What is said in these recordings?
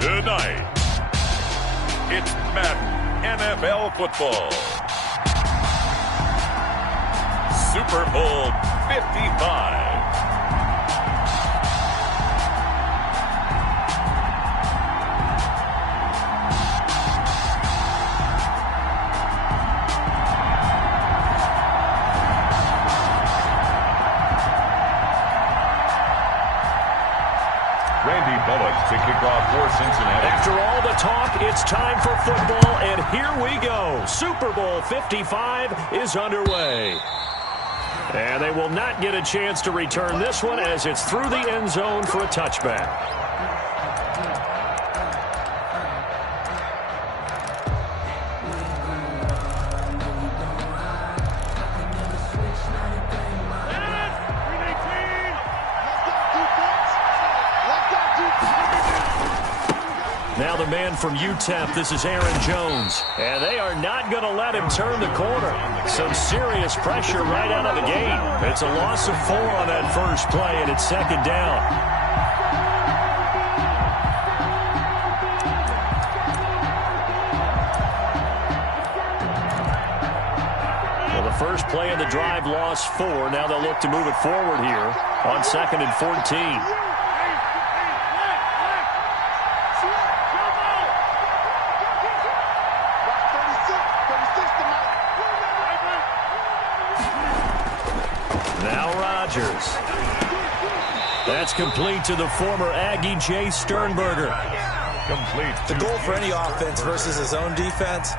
Tonight, it's Madden NFL football. Super Bowl 55. To kick off for Cincinnati. After all the talk, it's time for football, and here we go. Super Bowl 55 is underway. And they will not get a chance to return this one as it's through the end zone for a touchback. Now the man from UTEP, this is Aaron Jones. And they are not going to let him turn the corner. Some serious pressure right out of the gate. It's a loss of 4 on that first play, and it's second down. Well, the first play of the drive lost 4. Now they'll look to move it forward here on 2nd and 14. That's complete to the former Aggie Jay Sternberger. Complete. The goal for any offense versus his own defense,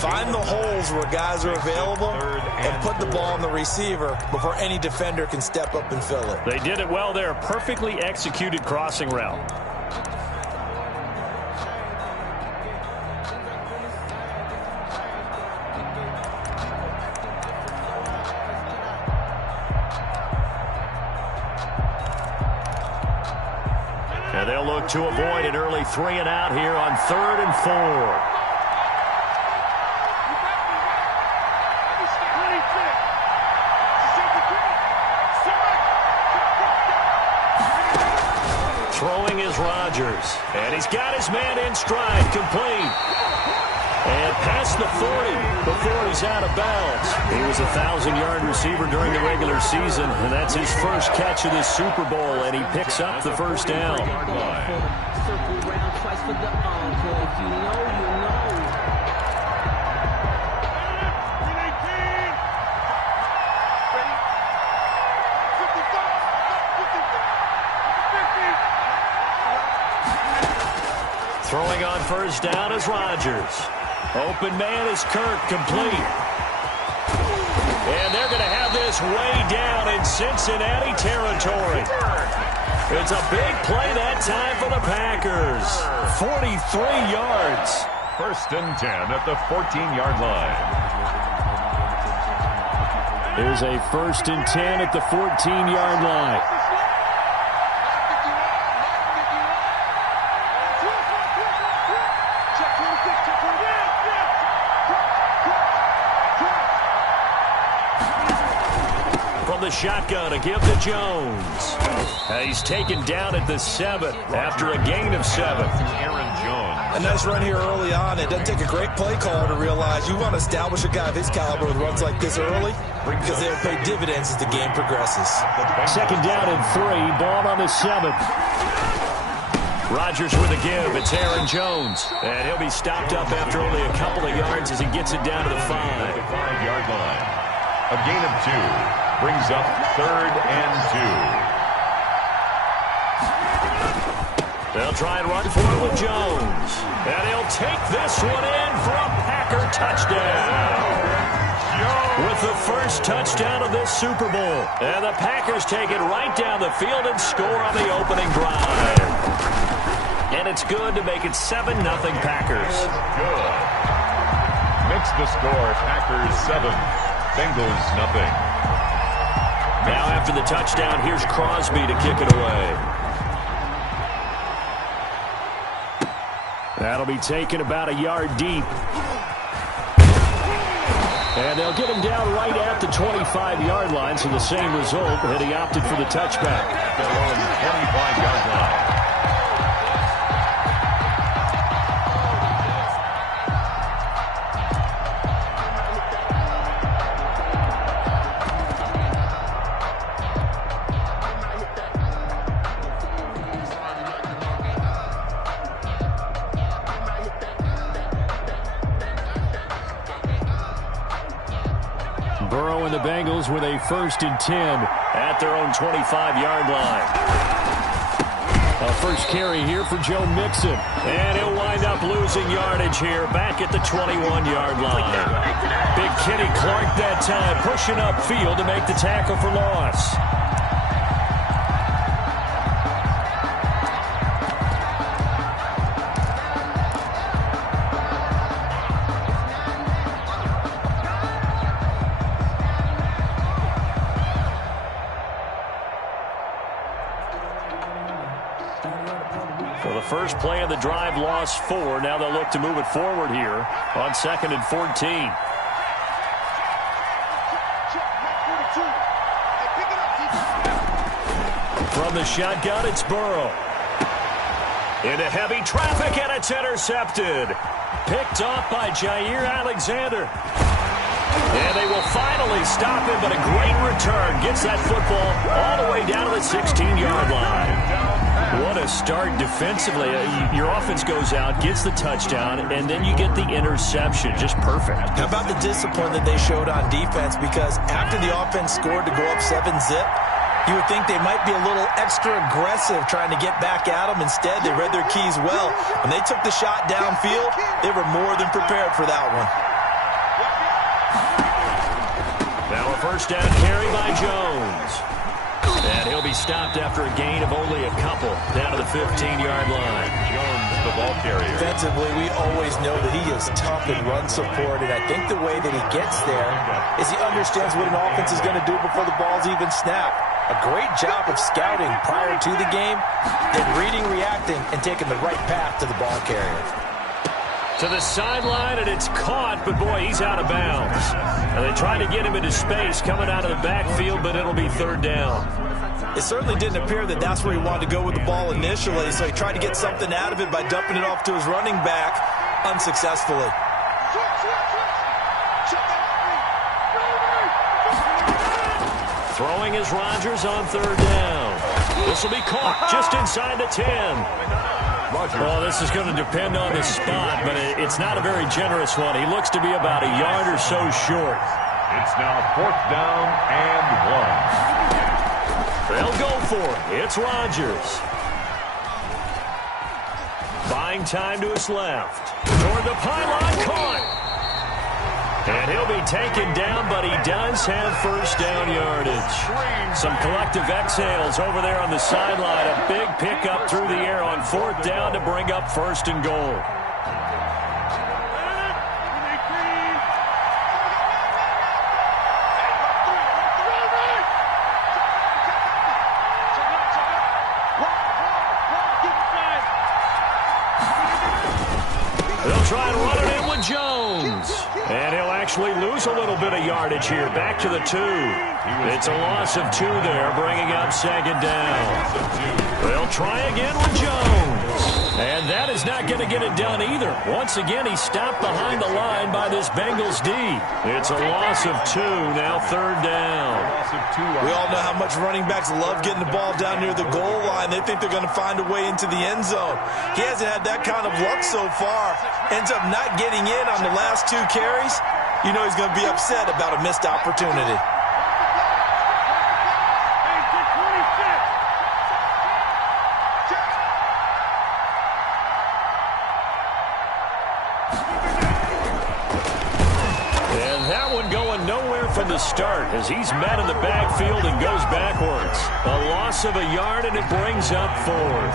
find the holes where guys are available and put the ball on the receiver before any defender can step up and fill it. They did it well there. Perfectly executed crossing route. And they'll look to avoid an early 3 and out here on 3rd and 4. Throwing is Rodgers. And he's got his man in stride, complete. And past the 40 before he's out of bounds. He was a 1,000-yard receiver during the regular season, and that's his first catch of this Super Bowl, and he picks up the first down. Throwing on first down is Rodgers. Open man is Kirk, complete. And they're going to have this way down in Cincinnati territory. It's a big play that time for the Packers. 43 yards. 1st and 10 at the 14-yard line. There's a 1st and 10 at the 14-yard line. The shotgun to give to Jones. He's taken down at the 7 after a gain of 7. Aaron Jones. A nice run here early on. It doesn't take a great play caller to realize you want to establish a guy of his caliber with runs like this early because they'll pay dividends as the game progresses. 2nd down and 3. Ball on the 7. Rodgers with a give. It's Aaron Jones. And he'll be stopped up after only a couple of yards as he gets it down to the 5-yard line. A gain of 2. Brings up 3rd and 2. They'll try and run for it with Jones. And he'll take this one in for a Packer touchdown. With the first touchdown of this Super Bowl. And the Packers take it right down the field and score on the opening drive. And it's good to make it 7-0 Packers. Good. Makes the score Packers 7, Bengals nothing. Now after the touchdown, here's Crosby to kick it away. That'll be taken about a yard deep. And they'll get him down right at the 25-yard line, so the same result, and he opted for the touchback. Their own 25-yard line. Burrow and the Bengals with a 1st and 10 at their own 25-yard line. A first carry here for Joe Mixon. And he'll wind up losing yardage here back at the 21-yard line. Big Kenny Clark that time pushing upfield to make the tackle for loss. First play of the drive, lost 4. Now they'll look to move it forward here on 2nd and 14. From the shotgun, it's Burrow. Into heavy traffic, and it's intercepted. Picked off by Jair Alexander. And they will finally stop him, but a great return. Gets that football all the way down to the 16-yard line. What a start defensively. Your offense goes out, gets the touchdown, and then you get the interception. Just perfect. How about the discipline that they showed on defense? Because after the offense scored to go up 7-zip, you would think they might be a little extra aggressive trying to get back at them. Instead, they read their keys well. When they took the shot downfield, they were more than prepared for that one. Now a first down carry by Jones. And he'll be stopped after a gain of only a couple down to the 15-yard line. Jones, the ball carrier. Defensively, we always know that he is tough in run support, and I think the way that he gets there is he understands what an offense is going to do before the ball's even snapped. A great job of scouting prior to the game, then reading, reacting, and taking the right path to the ball carrier. To the sideline, and it's caught, but boy, he's out of bounds. And they try to get him into space coming out of the backfield, but it'll be 3rd down. It certainly didn't appear that that's where he wanted to go with the ball initially, so he tried to get something out of it by dumping it off to his running back unsuccessfully. Throwing is Rodgers on 3rd down. This will be caught just inside the 10. Well, this is going to depend on the spot, but it's not a very generous one. He looks to be about a yard or so short. It's now 4th down and 1. They'll go for it. It's Rodgers. Buying time to his left. Toward the pylon, caught. And he'll be taken down, but he does have 1st down yardage. Some collective exhales over there on the sideline. A big pickup through the air on 4th down to bring up 1st and goal. They'll try and run it in with Jones. And he'll actually lose a little bit of yardage here. Back to the 2. It's a loss of 2 there, bringing up 2nd down. They'll try again with Jones. And that is not going to get it done either. Once again, he's stopped behind the line by this Bengals D. It's a loss of 2, now 3rd down. We all know how much running backs love getting the ball down near the goal line. They think they're going to find a way into the end zone. He hasn't had that kind of luck so far. Ends up not getting in on the last 2 carries. You know he's going to be upset about a missed opportunity. From the start as he's met in the backfield and goes backwards. A loss of a yard, and it brings up 4th.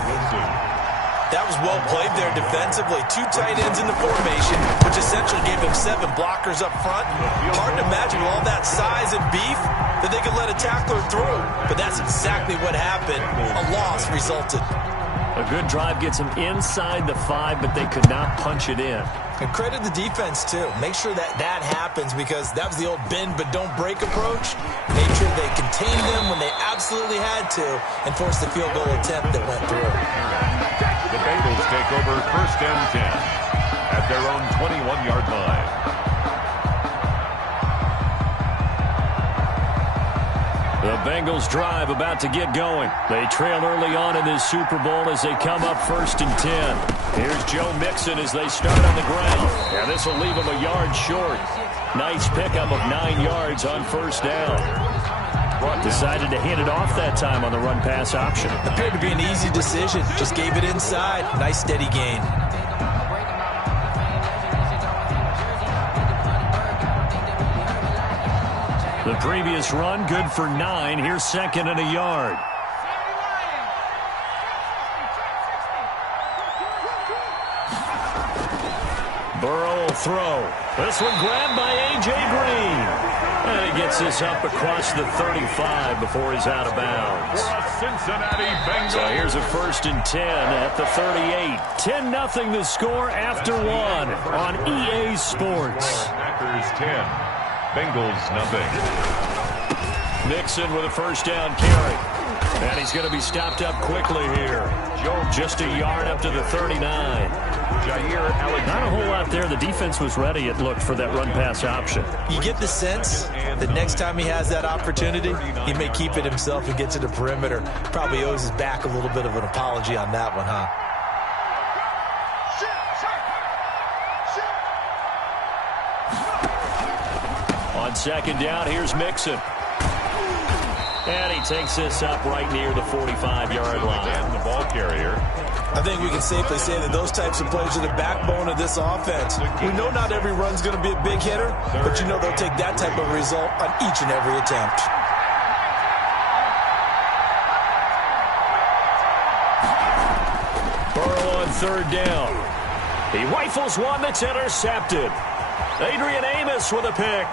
That was well played there defensively. 2 tight ends in the formation, which essentially gave him 7 blockers up front. Hard to imagine with all that size and beef that they could let a tackler through. But that's exactly what happened. A loss resulted. A good drive gets them inside the 5, but they could not punch it in. And credit the defense, too. Make sure that happens because that was the old bend but don't break approach. Made sure they contained them when they absolutely had to and forced the field goal attempt that went through. The Bengals take over 1st and 10 at their own 21-yard line. The Bengals drive about to get going. They trail early on in this Super Bowl as they come up 1st and 10. Here's Joe Mixon as they start on the ground. And this will leave him a yard short. Nice pickup of 9 yards on first down. Decided to hand it off that time on the run-pass option. Appeared to be an easy decision. Just gave it inside. Nice steady gain. The previous run, good for 9. Here's 2nd and a yard. Burrow will throw. This one grabbed by A.J. Green. And he gets this up across the 35 before he's out of bounds. Cincinnati Bengals. So here's a 1st and 10 at the 38. 10-0 the score after 1 on EA Sports. Packers 10, Bengals nothing. Mixon with a 1st down carry. And he's going to be stopped up quickly here. Just a yard up to the 39. Not a whole lot there. The defense was ready, it looked, for that run-pass option. You get the sense that next time he has that opportunity, he may keep it himself and get to the perimeter. Probably owes his back a little bit of an apology on that one, huh? On 2nd down, here's Mixon. And he takes this up right near the 45-yard line. And the ball carrier. I think we can safely say that those types of plays are the backbone of this offense. We know not every run's going to be a big hitter, but you know they'll take that type of result on each and every attempt. Burrow on 3rd down. He rifles one that's intercepted. Adrian Amos with a pick.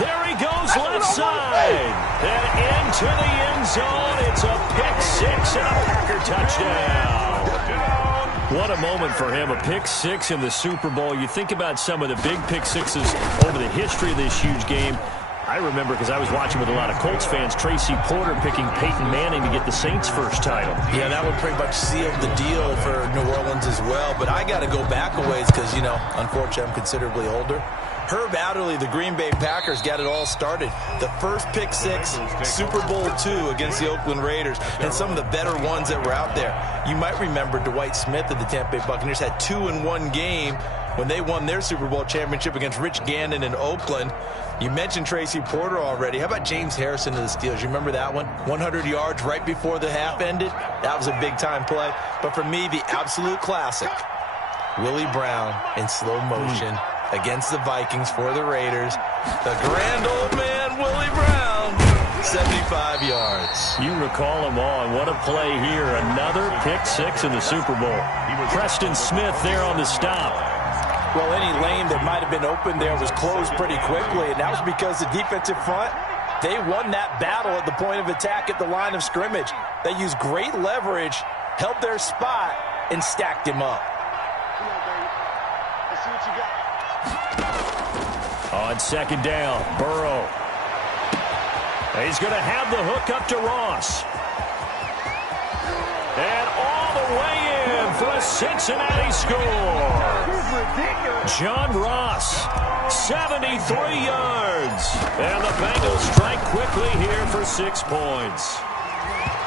There he goes left side. And into the end zone. It's a pick 6 and a Packer touchdown. What a moment for him. A pick 6 in the Super Bowl. You think about some of the big pick 6s over the history of this huge game. I remember, because I was watching with a lot of Colts fans, Tracy Porter picking Peyton Manning to get the Saints' first title. Yeah, that would pretty much seal the deal for New Orleans as well. But I got to go back a ways because, you know, unfortunately I'm considerably older. Herb Adderley, the Green Bay Packers, got it all started. The first pick 6, Super Bowl II against the Oakland Raiders, and some of the better ones that were out there. You might remember Dwight Smith of the Tampa Bay Buccaneers had 2 in 1 game when they won their Super Bowl championship against Rich Gannon in Oakland. You mentioned Tracy Porter already. How about James Harrison of the Steelers? You remember that one? 100 yards right before the half ended. That was a big-time play. But for me, the absolute classic, Willie Brown in slow motion against the Vikings for the Raiders. The grand old man, Willie Brown, 75 yards. You recall them all, and what a play here. Another pick 6 in the Super Bowl. Preston Smith there on the stop. Well, any lane that might have been open there was closed pretty quickly, and that was because the defensive front, they won that battle at the point of attack at the line of scrimmage. They used great leverage, held their spot, and stacked him up. On 2nd down, Burrow. He's going to have the hook up to Ross. And all the way in for a Cincinnati score. John Ross, 73 yards. And the Bengals strike quickly here for 6 points.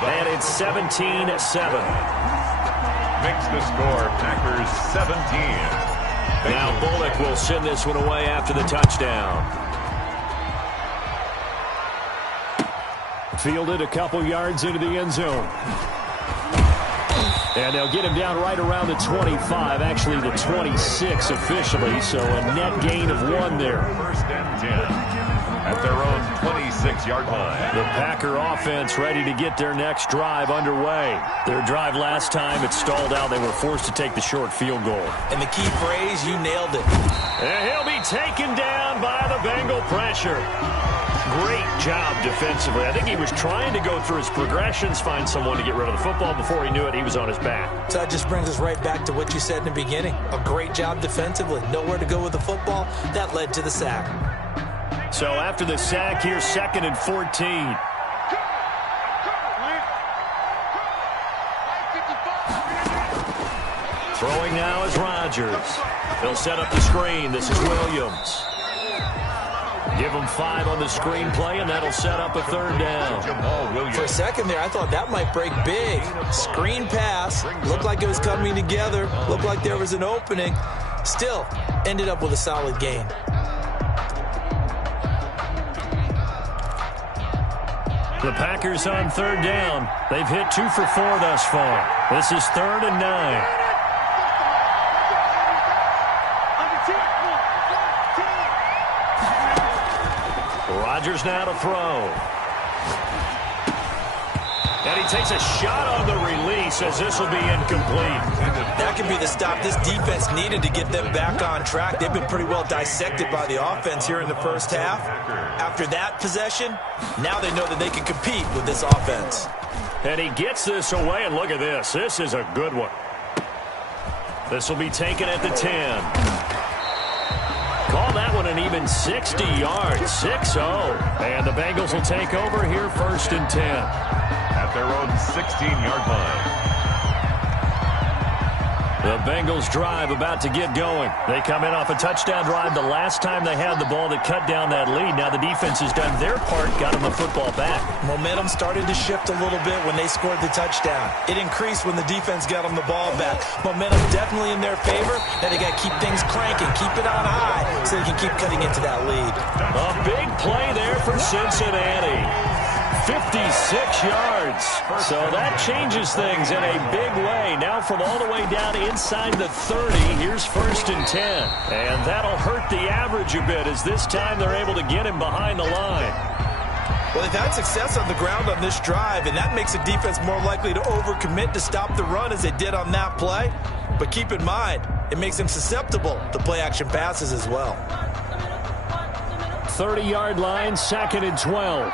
And it's 17-7. Makes the score Packers 17. Now Bullock will send this one away after the touchdown. Fielded a couple yards into the end zone. And they'll get him down right around the 25, actually the 26 officially, so a net gain of 1 there. 1st and 10 at their own 26-yard line. The Packer offense ready to get their next drive underway. Their drive last time, it stalled out. They were forced to take the short field goal. And the key phrase, you nailed it. And he'll be taken down by the Bengal pressure. Great job defensively. I think he was trying to go through his progressions, find someone to get rid of the football. Before he knew it, he was on his back. So that just brings us right back to what you said in the beginning. A great job defensively. Nowhere to go with the football. That led to the sack. So after the sack, here's 2nd and 14. Throwing now is Rodgers. They'll set up the screen. This is Williams. Give him 5 on the screen play, and that'll set up a 3rd down. For a second there, I thought that might break big. Screen pass. Looked like it was coming together. Looked like there was an opening. Still, ended up with a solid gain. The Packers on third down. They've hit 2 for 4 thus far. This is 3rd and 9. Rodgers now to throw. And he takes a shot on the release as this will be incomplete. That could be the stop this defense needed to get them back on track. They've been pretty well dissected by the offense here in the first half. After that possession, now they know that they can compete with this offense. And he gets this away, and look at this. This is a good one. This will be taken at the 10. Call that one an even 60 yards, 6-0. And the Bengals will take over here 1st and 10. At their own 16-yard line. The Bengals drive about to get going. They come in off a touchdown drive the last time they had the ball that cut down that lead. Now the defense has done their part, got them the football back. Momentum started to shift a little bit when they scored the touchdown. It increased when the defense got them the ball back. Momentum definitely in their favor. Now they got to keep things cranking, keep it on high so they can keep cutting into that lead. A big play there for Cincinnati. 56 yards. So that changes things in a big way. Now from all the way down inside the 30, here's 1st and 10. And that'll hurt the average a bit as this time they're able to get him behind the line. Well, they've had success on the ground on this drive, and that makes the defense more likely to overcommit to stop the run as they did on that play. But keep in mind, it makes them susceptible to play-action passes as well. 30-yard line, 2nd and 12.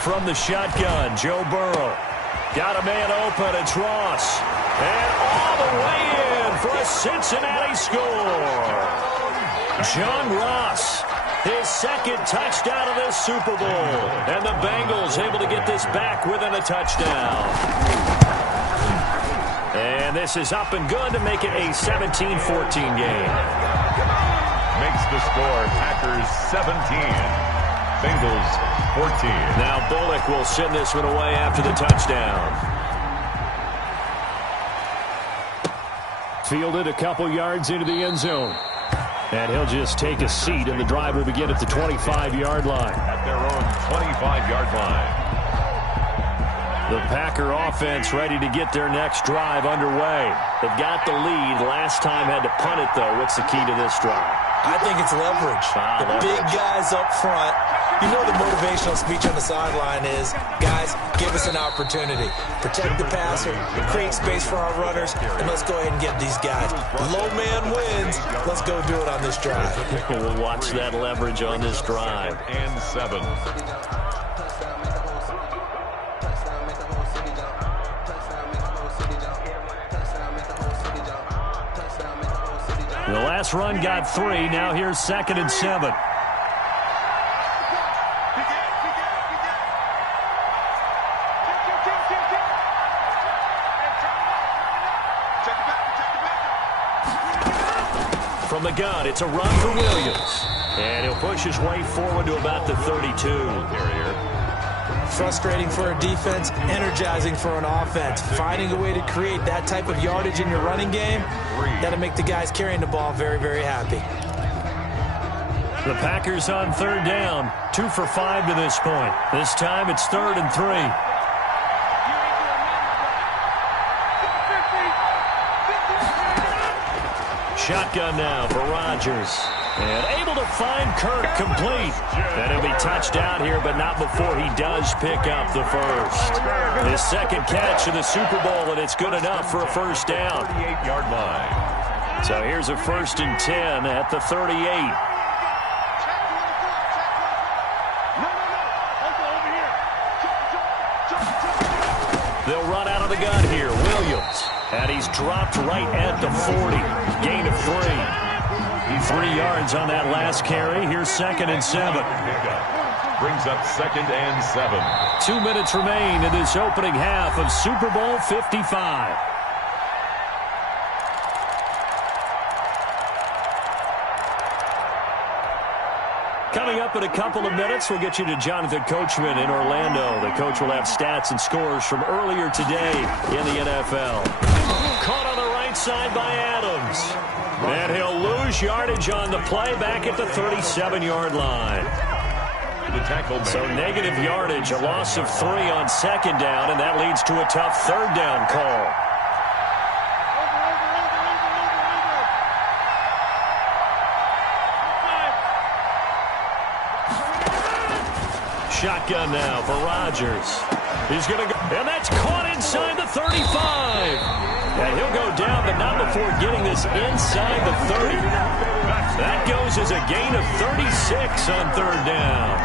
From the shotgun, Joe Burrow. Got a man open, it's Ross. And all the way in for a Cincinnati score. John Ross, his 2nd touchdown of this Super Bowl. And the Bengals able to get this back within a touchdown. And this is up and good to make it a 17-14 game. Makes the score Packers 17. Bengals 14. Now Bullock will send this one away after the touchdown. Fielded a couple yards into the end zone. And he'll just take a seat, and the drive will begin at the 25-yard line. At their own 25-yard line. The Packer offense ready to get their next drive underway. They've got the lead. Last time had to punt it, though. What's the key to this drive? I think it's leverage. The big guys up front. You know the motivational speech on the sideline is, guys, give us an opportunity. Protect the passer, create space for our runners, and let's go ahead and get these guys. Low man wins. Let's go do it on this drive. We'll watch that leverage on this drive. And 7. The last run got 3. Now here's 2nd and 7. From the gun, it's a run for Williams. And he'll push his way forward to about the 32. Frustrating for a defense, energizing for an offense. Finding a way to create that type of yardage in your running game, that'll make the guys carrying the ball very, very happy. The Packers on third down, 2 for 5 to this point. This time it's 3rd and 3. Shotgun now for Rodgers. And able to find Kirk complete. And he'll be touched down here, but not before he does pick up the first. His 2nd catch of the Super Bowl, and it's good enough for a first down. 38-yard line. So here's a 1st and 10 at the 38. They'll run out of the gun here. Williams. And he's dropped right at the 40. Gain of 3. 3 yards on that last carry. Here's 2nd and 7. Brings up 2nd and 7. 2 minutes remain in this opening half of Super Bowl 55. Coming up in a couple of minutes, we'll get you to Jonathan Coachman in Orlando. The coach will have stats and scores from earlier today in the NFL. inside by Adams. And he'll lose yardage on the play back at the 37-yard line. The tackle. So negative yardage, a loss of 3 on second down, and that leads to a tough third down call. Shotgun now for Rodgers. He's going to go, and that's caught inside the 35. And he'll go down, but not before getting this inside the 30. That goes as a gain of 36 on third down.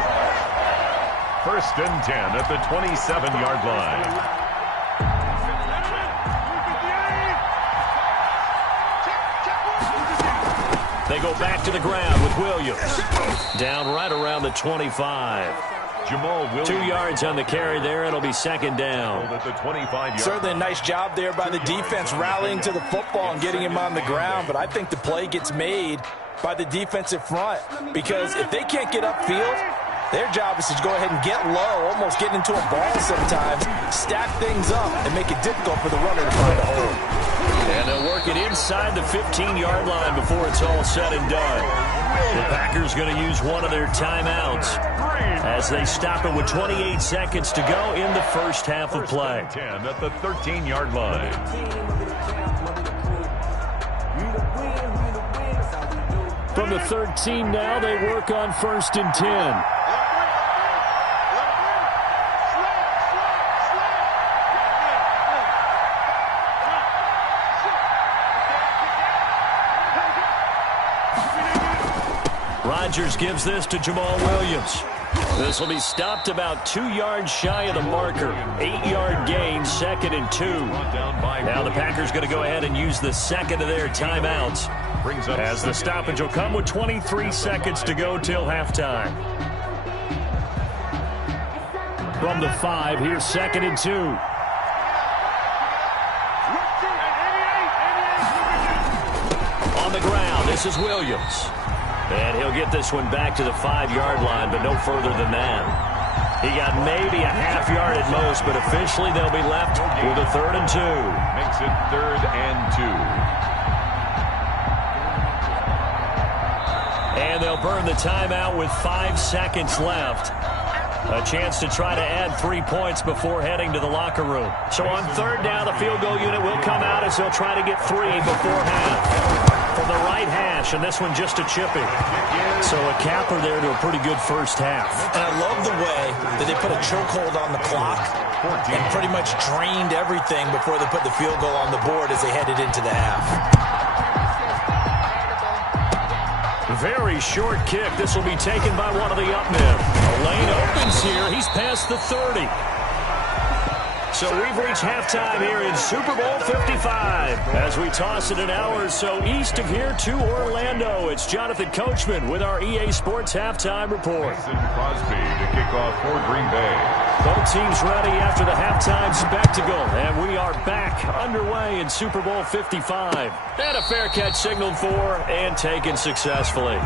1st and 10 at the 27-yard line. They go back to the ground with Williams. Down right around the 25. Jamal Williams. 2 yards on the carry there. It'll be second down. At the 25-yard. Certainly a nice job there by the defense rallying to the football and getting him on the ground. But I think the play gets made by the defensive front, because if they can't get upfield, their job is to go ahead and get low, almost get into a ball sometimes, stack things up, and make it difficult for the runner to find a hole. And they'll work it inside the 15-yard line before it's all said and done. The Packers going to use one of their timeouts as they stop it with 28 seconds to go in the first half of play. 10 at the 13-yard line. From the 13 now, they work on 1st and 10. Rodgers gives this to Jamal Williams. This will be stopped about 2 yards shy of the marker. 8-yard gain, 2nd and 2. Now the Packers going to go ahead and use the second of their timeouts, as the stoppage will come with 23 seconds to go till halftime. From the 5, here's 2nd and 2. On the ground, this is Williams. And he'll get this one back to the 5-yard line, but no further than that. He got maybe a half yard at most, but officially they'll be left with a 3rd and 2. Makes it 3rd and 2. And they'll burn the timeout with 5 seconds left. A chance to try to add 3 points before heading to the locker room. So on third down, the field goal unit will come out as they'll try to get 3 before half. From the right hash, and this one just a chipping. So a capper there to a pretty good first half. And I love the way that they put a chokehold on the clock and pretty much drained everything before they put the field goal on the board as they headed into the half. Very short kick. This will be taken by one of the up men. A lane opens here. He's past the 30. So we've reached halftime here in Super Bowl 55. As we toss it an hour or so east of here to Orlando, it's Jonathan Coachman with our EA Sports Halftime Report. Crosby to kick off for Green Bay. Both teams ready after the halftime spectacle, and we are back underway in Super Bowl 55. And a fair catch signaled for and taken successfully.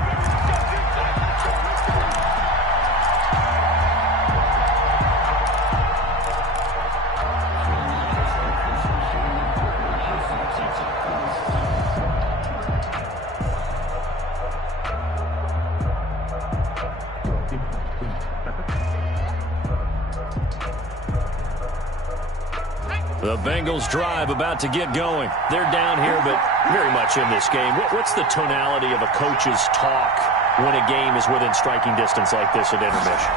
The Bengals drive about to get going. They're down here, but very much in this game. What's the tonality of a coach's talk when a game is within striking distance like this at intermission?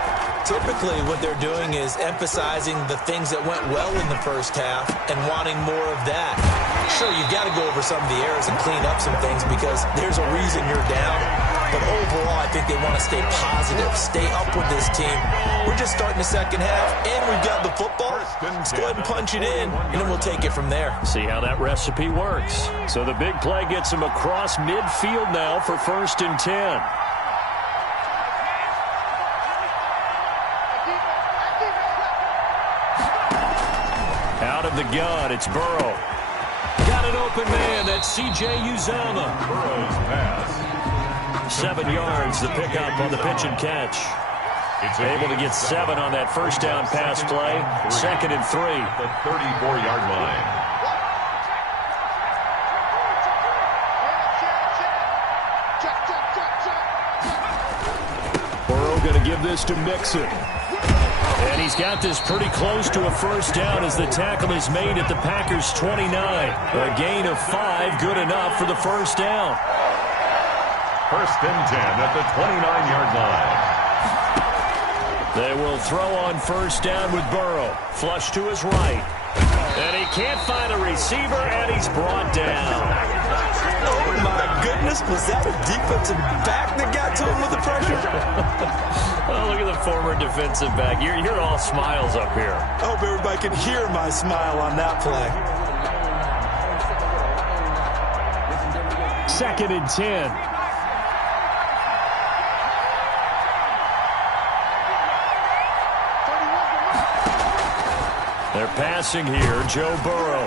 Typically, what they're doing is emphasizing the things that went well in the first half and wanting more of that. Sure, you've got to go over some of the errors and clean up some things because there's a reason you're down. But overall, I think they want to stay positive, stay up with this team. We're just starting the second half, and we've got the football. Let's go ahead and punch it in, and then we'll take it from there. See how that recipe works. So the big play gets him across midfield now for 1st and 10. Out of the gun, it's Burrow. Got an open man, that's C.J. Uzomah. Burrow's pass. 7 yards, the pickup on the pitch and catch. It's able to get 7 on that first down pass play. 2nd and 3. The 34-yard line. going to give this to Mixon. And he's got this pretty close to a first down as the tackle is made at the Packers' 29. A gain of 5, good enough for the first down. First and 10 at the 29-yard line. They will throw on first down with Burrow. Flush to his right. And he can't find a receiver, and he's brought down. Oh, my goodness. Was that a defensive back that got to him with the pressure? Oh, look at the former defensive back. You're all smiles up here. I hope everybody can hear my smile on that play. Second and 10. They're passing here, Joe Burrow.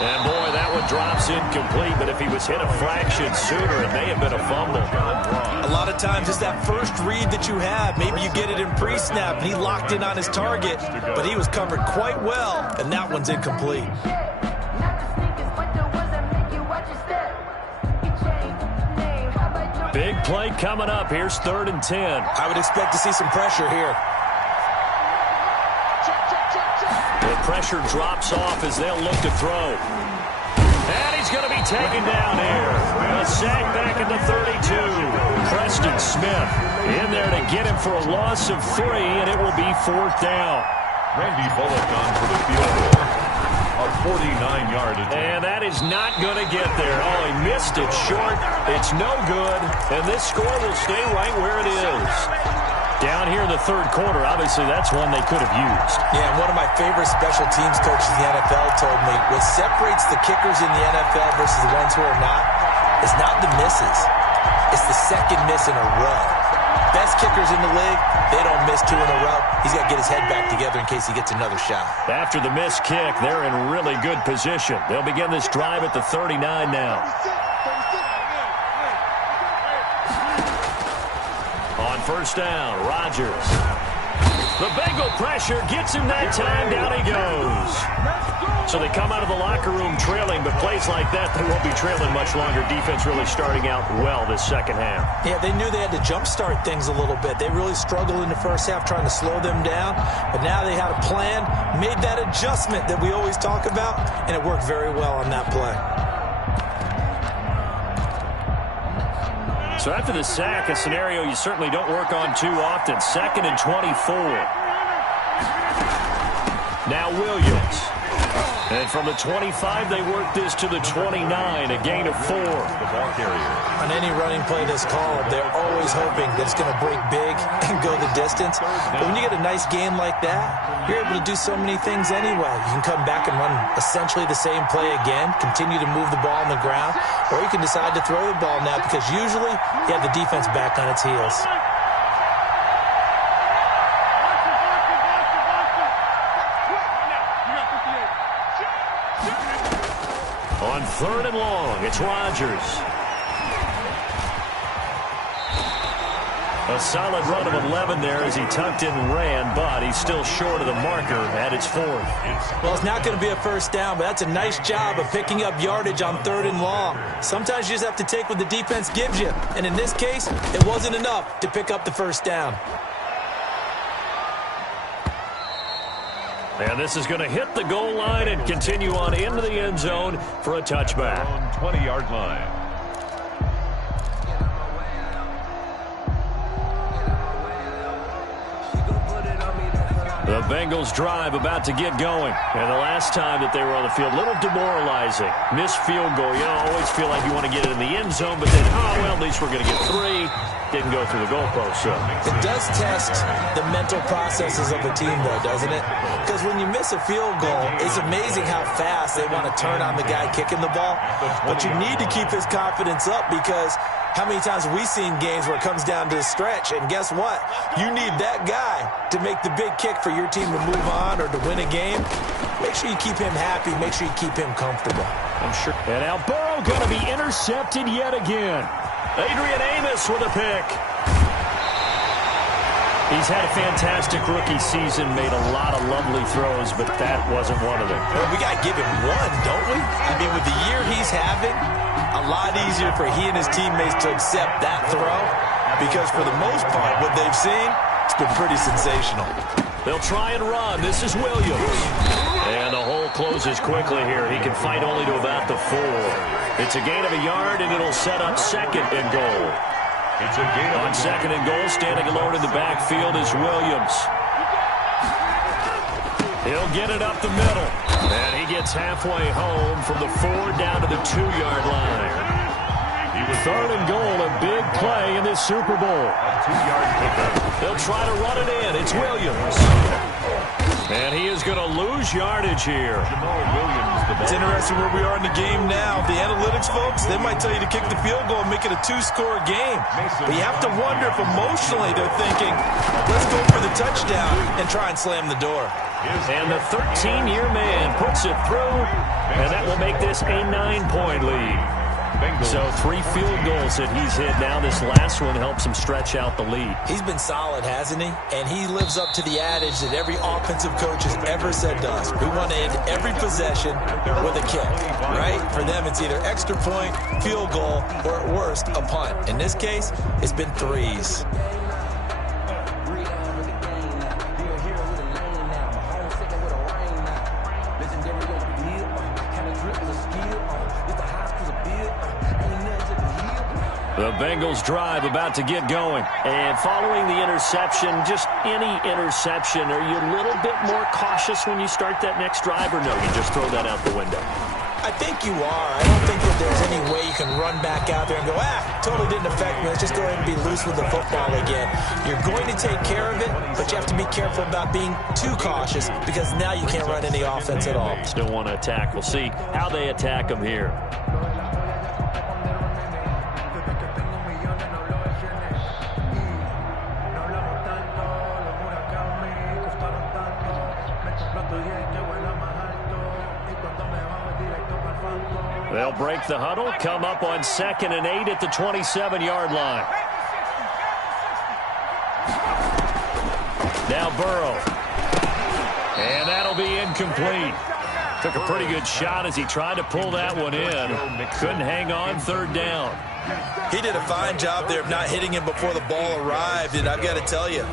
And, boy, that one drops incomplete, but if he was hit a fraction sooner, it may have been a fumble. A lot of times it's that first read that you have. Maybe you get it in pre-snap, and he locked in on his target, but he was covered quite well, and that one's incomplete. Big play coming up. Here's 3rd and 10. I would expect to see some pressure here. The pressure drops off as they'll look to throw. And he's going to be taken down here. A sack back at the 32. Preston Smith in there to get him for a loss of 3, and it will be 4th down. Randy Bullock on for the field goal. A 49-yard attempt. And that is not going to get there. Oh, he missed it short. It's no good. And this score will stay right where it is. Down here in the 3rd quarter, obviously that's one they could have used. Yeah, and one of my favorite special teams coaches in the NFL told me what separates the kickers in the NFL versus the ones who are not is not the misses. It's the second miss in a row. Best kickers in the league, they don't miss 2 in a row. He's got to get his head back together in case he gets another shot. After the missed kick, they're in really good position. They'll begin this drive at the 39 now. On first down, Rodgers. The Bengal pressure gets him that time. Down he goes. So they come out of the locker room trailing, but plays like that, they won't be trailing much longer. Defense really starting out well this second half. Yeah, they knew they had to jumpstart things a little bit. They really struggled in the first half trying to slow them down, but now they had a plan, made that adjustment that we always talk about, and it worked very well on that play. So after the sack, a scenario you certainly don't work on too often. 2nd and 24. Now Williams. And from the 25, they work this to the 29, a gain of 4. The ball carrier. On any running play that's called, they're always hoping that it's going to break big and go the distance. But when you get a nice game like that, you're able to do so many things anyway. You can come back and run essentially the same play again, continue to move the ball on the ground, or you can decide to throw the ball now because usually you have the defense back on its heels. On 3rd and long, it's Rodgers. A solid run of 11 there as he tucked in and ran, but he's still short of the marker at its 4th. Well, it's not going to be a first down, but that's a nice job of picking up yardage on 3rd and long. Sometimes you just have to take what the defense gives you, and in this case, it wasn't enough to pick up the first down. And this is going to hit the goal line and continue on into the end zone for a touchback. On 20-yard line. The Bengals drive about to get going. And the last time that they were on the field, a little demoralizing. Missed field goal. You know, always feel like you want to get it in the end zone, but then, oh, well, at least we're going to get 3. Didn't go through the goalpost, so. It does test the mental processes of a team, though, doesn't it? Because when you miss a field goal, it's amazing how fast they want to turn on the guy kicking the ball. But you need to keep his confidence up because how many times have we seen games where it comes down to the stretch? And guess what? You need that guy to make the big kick for your team to move on or to win a game. Make sure you keep him happy. Make sure you keep him comfortable. I'm sure. And now Burrow going to be intercepted yet again. Adrian Amos with a pick. He's had a fantastic rookie season, made a lot of lovely throws, but that wasn't one of them. Well, we got to give him one, don't we? I mean, with the year he's having, a lot easier for he and his teammates to accept that throw because for the most part, what they've seen, it's been pretty sensational. They'll try and run. This is Williams. And the hole closes quickly here. He can fight only to about the 4. It's a gain of a yard, and it'll set up second and goal. It's a gain on second and goal, standing alone in the backfield is Williams. He'll get it up the middle. And he gets halfway home from the 4 down to the 2-yard line. Third and goal, a big play in this Super Bowl. A 2-yard pickup. They'll try to run it in. It's Williams. And he is going to lose yardage here. It's interesting where we are in the game now. The analytics folks, they might tell you to kick the field goal and make it a 2-score game. But you have to wonder if emotionally they're thinking, let's go for the touchdown and try and slam the door. And the 13-year man puts it through, and that will make this a 9-point lead. So 3 field goals that he's hit now. This last one helps him stretch out the lead. He's been solid, hasn't he? And he lives up to the adage that every offensive coach has ever said to us. We want to end every possession with a kick, right? For them, it's either extra point, field goal, or at worst, a punt. In this case, it's been 3s. The Bengals drive about to get going. And following the interception, just any interception, are you a little bit more cautious when you start that next drive, or no, you just throw that out the window? I think you are. I don't think that there's any way you can run back out there and go, totally didn't affect me. Let's just go ahead and be loose with the football again. You're going to take care of it, but you have to be careful about being too cautious because now you can't run any offense at all. Still want to attack. We'll see how they attack them here. They'll break the huddle, come up on 2nd and 8 at the 27-yard line. Now Burrow. And that'll be incomplete. Took a pretty good shot as he tried to pull that one in. Couldn't hang on 3rd down. He did a fine job there of not hitting him before the ball arrived, and I've got to tell you,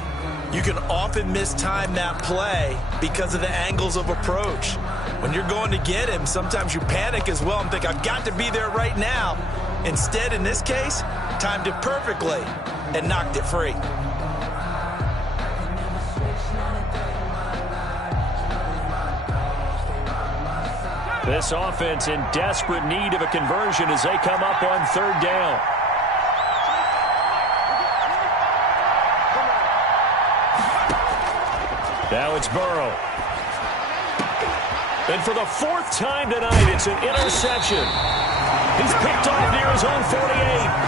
you can often mistime that play because of the angles of approach. When you're going to get him, sometimes you panic as well and think, I've got to be there right now. Instead, in this case, timed it perfectly and knocked it free. This offense in desperate need of a conversion as they come up on 3rd down. Now it's Burrow. And for the 4th time tonight, it's an interception. He's picked off near his own 48,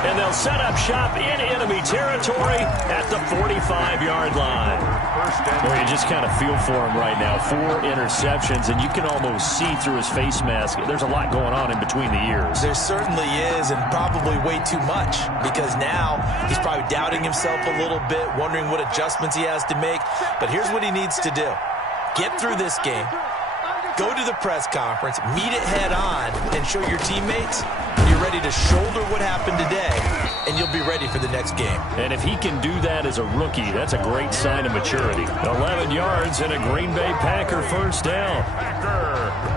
and they'll set up shop in enemy territory at the 45-yard line. Well, you just kind of feel for him right now. 4 interceptions, and you can almost see through his face mask. There's a lot going on in between the ears. There certainly is, and probably way too much, because now he's probably doubting himself a little bit, wondering what adjustments he has to make. But here's what he needs to do. Get through this game. Go to the press conference, meet it head on, and show your teammates you're ready to shoulder what happened today, and you'll be ready for the next game. And if he can do that as a rookie, that's a great sign of maturity. 11 yards and a Green Bay Packer 1st down.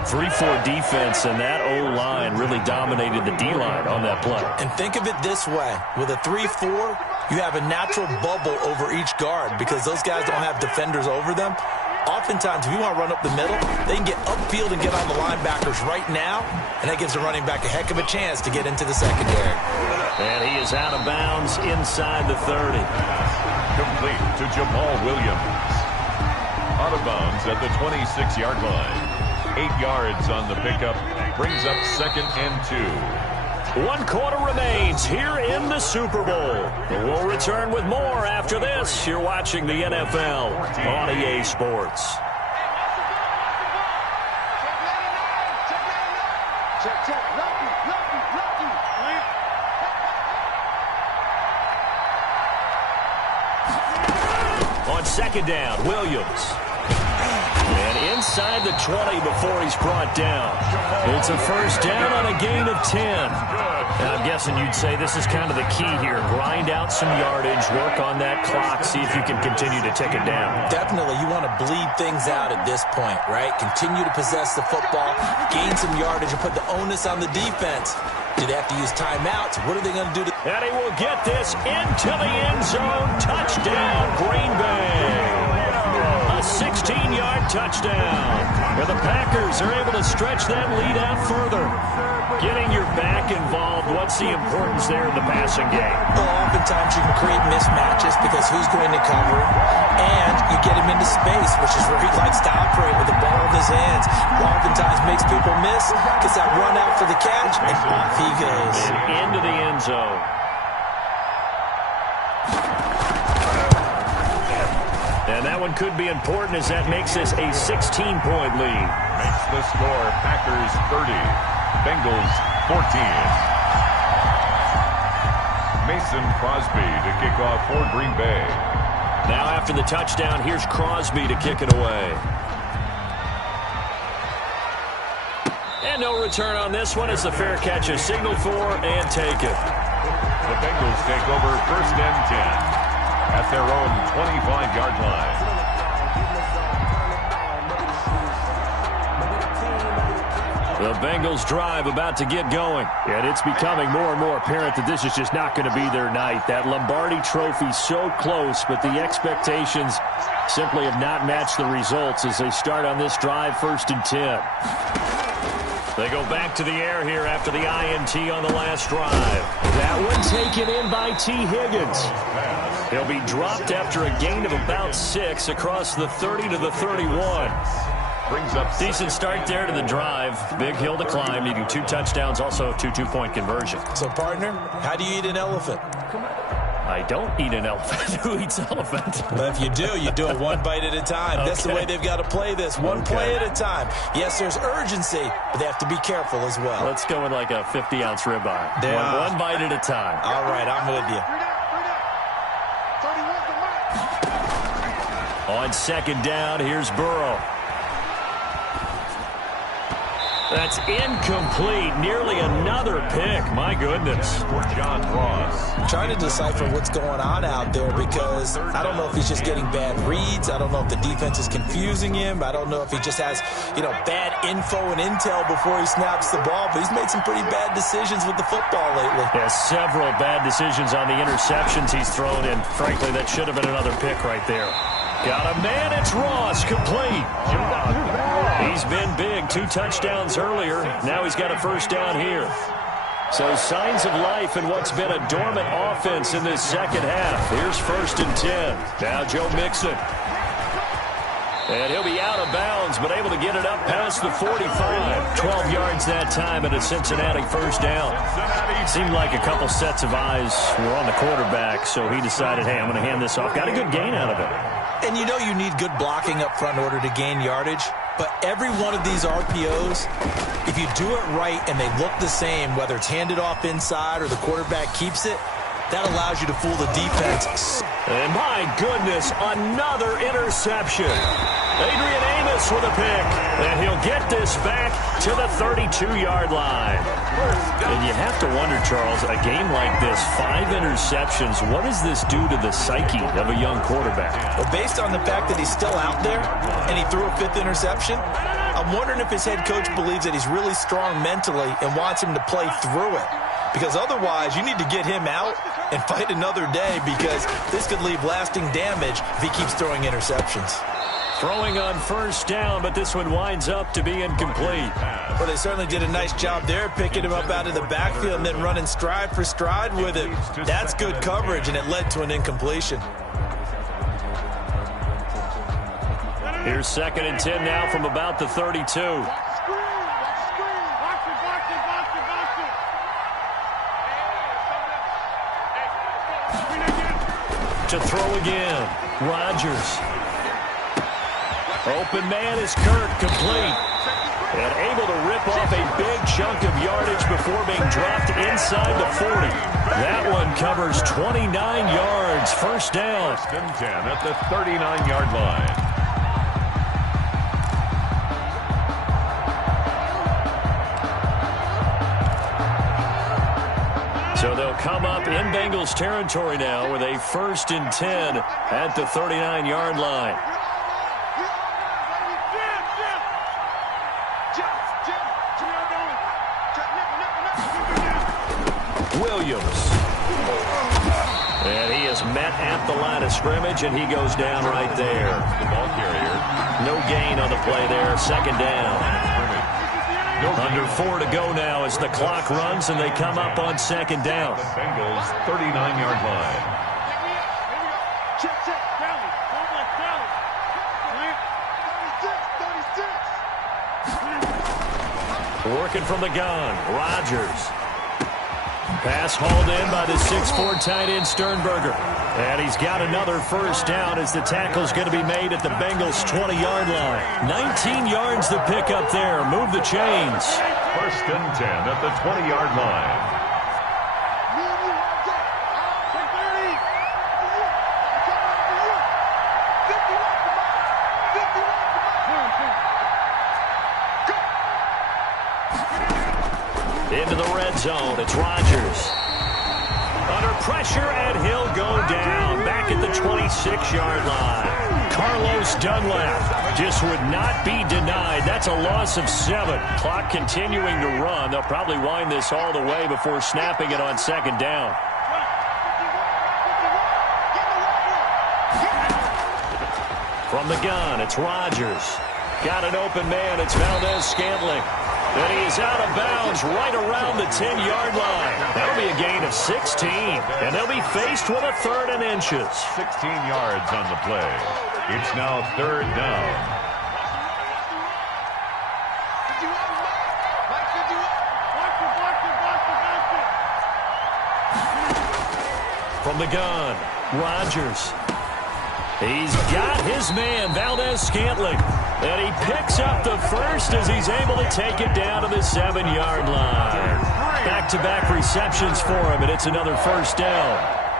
3-4 defense, and that O-line really dominated the D-line on that play. And think of it this way. With a 3-4, you have a natural bubble over each guard because those guys don't have defenders over them. Oftentimes, if you want to run up the middle, they can get upfield and get on the linebackers right now, and that gives the running back a heck of a chance to get into the secondary. And he is out of bounds inside the 30. Complete to Jamal Williams. Out of bounds at the 26-yard line. 8 yards on the pickup. Brings up 2nd and 2. 1 quarter remains here in the Super Bowl. We'll return with more after this. You're watching the NFL on EA Sports. On 2nd down, Williams. And inside the 20 before he's brought down. It's a first down on a gain of 10. And I'm guessing you'd say this is kind of the key here. Grind out some yardage, work on that clock, see if you can continue to tick it down. Definitely. You want to bleed things out at this point, right? Continue to possess the football, gain some yardage, and put the onus on the defense. Do they have to use timeouts? What are they going to do? And he will get this into the end zone. Touchdown, Green Bay. A 16-yard touchdown. And the Packers are able to stretch that lead out further. Getting your back involved, what's the importance there in the passing game? Well, oftentimes you can create mismatches because who's going to cover him, and you get him into space, which is where he likes to operate with the ball in his hands. Oftentimes makes people miss, gets that run out for the catch, and off he goes. And into the end zone. And that one could be important as that makes this a 16-point lead. Makes the score Packers 30, Bengals 14. Mason Crosby to kick off for Green Bay. Now after the touchdown, here's Crosby to kick it away. And no return on this one. It's a fair catch is signaled for and taken. The Bengals take over first and 10 at their own 25-yard line. The Bengals drive about to get going. And it's becoming more and more apparent that this is just not going to be their night. That Lombardi trophy so close, but the expectations simply have not matched the results as they start on this drive first and 10. They go back to the air here after the INT on the last drive. That one taken in by T. Higgins. He'll be dropped after a gain of about 6 across the 30 to the 31. Brings up decent start there to the drive. Big hill to climb, needing 2 touchdowns, also a 2-2-point conversion. So, partner, how do you eat an elephant? I don't eat an elephant. Who eats elephant? But if you do it one bite at a time. Okay. That's the way they've got to play this. One play at a time. Yes, there's urgency, but they have to be careful as well. Let's go with like a 50-ounce ribeye. One bite at a time. All right, I'm with you. On second down, here's Burrow. That's incomplete. Nearly another pick. My goodness. For John Ross. I'm trying to decipher what's going on out there because I don't know if he's just getting bad reads. I don't know if the defense is confusing him. I don't know if he just has, bad info and intel before he snaps the ball. But he's made some pretty bad decisions with the football lately. Yeah, several bad decisions on the interceptions he's thrown in. Frankly, that should have been another pick right there. Got a man, it's Ross, complete. He's been big, 2 touchdowns earlier. Now he's got a first down here. So signs of life in what's been a dormant offense in this second half. Here's first and 10. Now Joe Mixon. And he'll be out of bounds, but able to get it up past the 45. 12 yards that time and a Cincinnati first down. Seemed like a couple sets of eyes were on the quarterback, so he decided, hey, I'm going to hand this off. Got a good gain out of it. And you know you need good blocking up front in order to gain yardage. But every one of these RPOs, if you do it right and they look the same, whether it's handed off inside or the quarterback keeps it, that allows you to fool the defense. And my goodness, another interception. Adrian Amos with a pick. And he'll get this back to the 32-yard line. And you have to wonder, Charles, a game like this, 5 interceptions, what does this do to the psyche of a young quarterback? Well, based on the fact that he's still out there and he threw a 5th interception, I'm wondering if his head coach believes that he's really strong mentally and wants him to play through it. Because otherwise, you need to get him out and fight another day because this could leave lasting damage if he keeps throwing interceptions. Throwing on first down, but this one winds up to be incomplete. Well, they certainly did a nice job there, picking him up out of the backfield and then running stride for stride with it. That's good coverage, and it led to an incompletion. Here's second and 10 now from about the 32. To throw again. Rodgers. Open man is Kirk, complete. And able to rip off a big chunk of yardage before being dropped inside the 40. That one covers 29 yards. First down. First and 10 at the 39-yard line. So they'll come up in Bengals territory now with a 1st and 10 at the 39-yard line. Williams. And he is met at the line of scrimmage, and he goes down right there. The ball carrier. No gain on the play there. 2nd down. Under 4 to go now as the clock runs, and they come up on 2nd down. The Bengals 39-yard line. Working from the gun, Rodgers. Pass hauled in by the 6'4" tight end Sternberger. And he's got another 1st down as the tackle's going to be made at the Bengals' 20-yard line. 19 yards to pick up there. Move the chains. 1st and 10 at the 20-yard line. Into the red zone, it's Rodgers. Under pressure, and he'll go down back at the 26-yard line. Carlos Dunlap just would not be denied. That's a loss of 7. Clock continuing to run. They'll probably wind this all the way before snapping it on 2nd down. From the gun, it's Rodgers. Got an open man, it's Valdez-Scantling. And he is out of bounds right around the 10-yard line. That'll be a gain of 16. And they'll be faced with a 3rd and inches. 16 yards on the play. It's now 3rd down. From the gun, Rodgers. He's got his man, Valdez-Scantling. And he picks up the 1st as he's able to take it down to the 7-yard line. Back-to-back receptions for him, and it's another 1st down.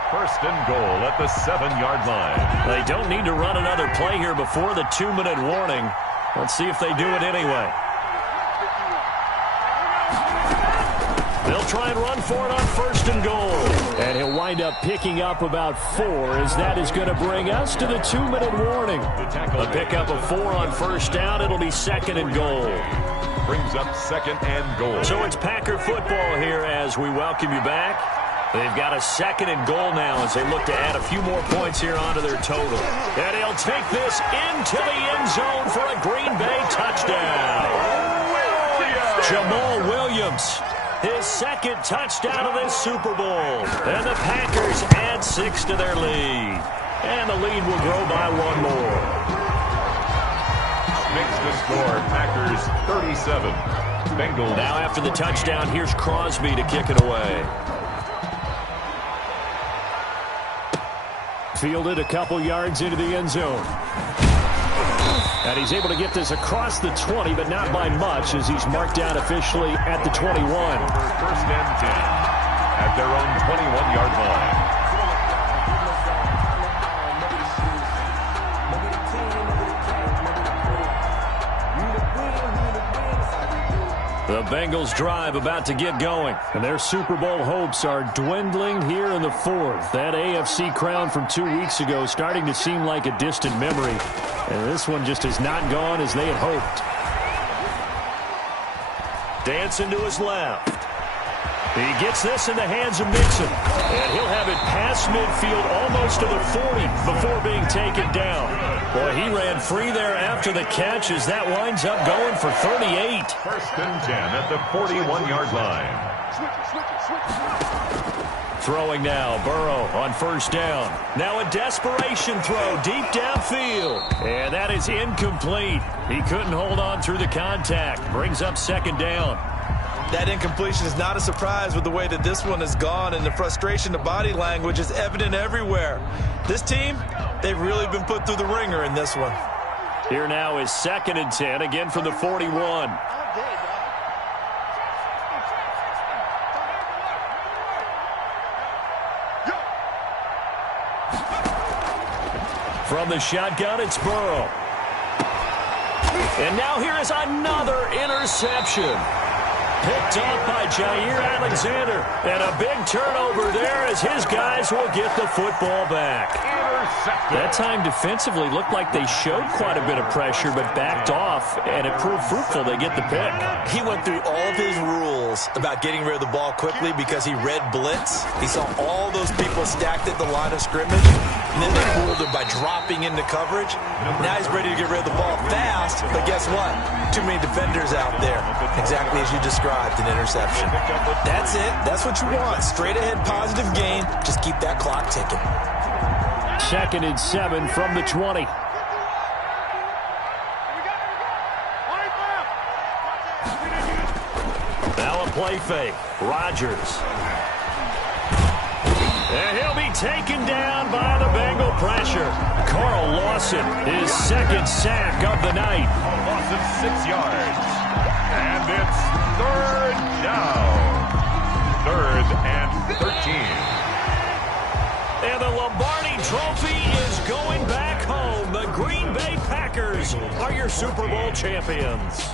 1st and goal at the 7-yard line. They don't need to run another play here before the 2-minute warning. Let's see if they do it anyway. They'll try and run for it on 1st and goal. And he'll wind up picking up about 4 as that is going to bring us to the 2-minute warning. A pickup of 4 on 1st down. It'll be 2nd and goal. Brings up 2nd and goal. So it's Packer football here as we welcome you back. They've got a 2nd and goal now as they look to add a few more points here onto their total. And he'll take this into the end zone for a Green Bay touchdown. Jamal Williams. His 2nd touchdown of this Super Bowl. And the Packers add 6 to their lead. And the lead will grow by 1 more. Makes the score Packers 37. Bengals. Now after the touchdown, here's Crosby to kick it away. Fielded a couple yards into the end zone. And he's able to get this across the 20, but not by much as he's marked down officially at the 21. 1st and 10 at their own 21-yard line. The Bengals drive about to get going, and their Super Bowl hopes are dwindling here in the 4th. That AFC crown from 2 weeks ago starting to seem like a distant memory, and this one just has not gone as they had hoped. Dancing to his left. He gets this in the hands of Mixon, and he'll have it past midfield almost to the 40 before being taken down. Boy, he ran free there after the catch as that winds up going for 38. 1st and 10 at the 41-yard line. Throwing now, Burrow on 1st down. Now a desperation throw deep downfield. And that is incomplete. He couldn't hold on through the contact. Brings up 2nd down. That incompletion is not a surprise with the way that this one has gone, and the frustration, the body language is evident everywhere. This team, they've really been put through the ringer in this one. Here now is 2nd and 10, again from the 41. From the shotgun, it's And now here is another interception. picked off by Jair Alexander. And a big turnover there as his guys will get the football back. That time defensively looked like they showed quite a bit of pressure but backed off, and it proved fruitful. They get the pick. He went through all of his rules about getting rid of the ball quickly because he read blitz. He saw all those people stacked at the line of scrimmage, and then they fooled him by dropping into coverage. Now he's ready to get rid of the ball fast, but guess what? Too many defenders out there. Exactly as you described, an interception. That's it. That's what you want. Straight ahead positive gain. Just keep that clock ticking. 2nd and 7 from the 20. Now a play fake. Rodgers. And he'll be taken down by the Bengal pressure. Carl Lawson, his 2nd sack of the night. Loss of 6 yards. And it's 3rd down. 3rd and 13. And the Lombardi Trophy is going back home. The Green Bay Packers are your Super Bowl champions.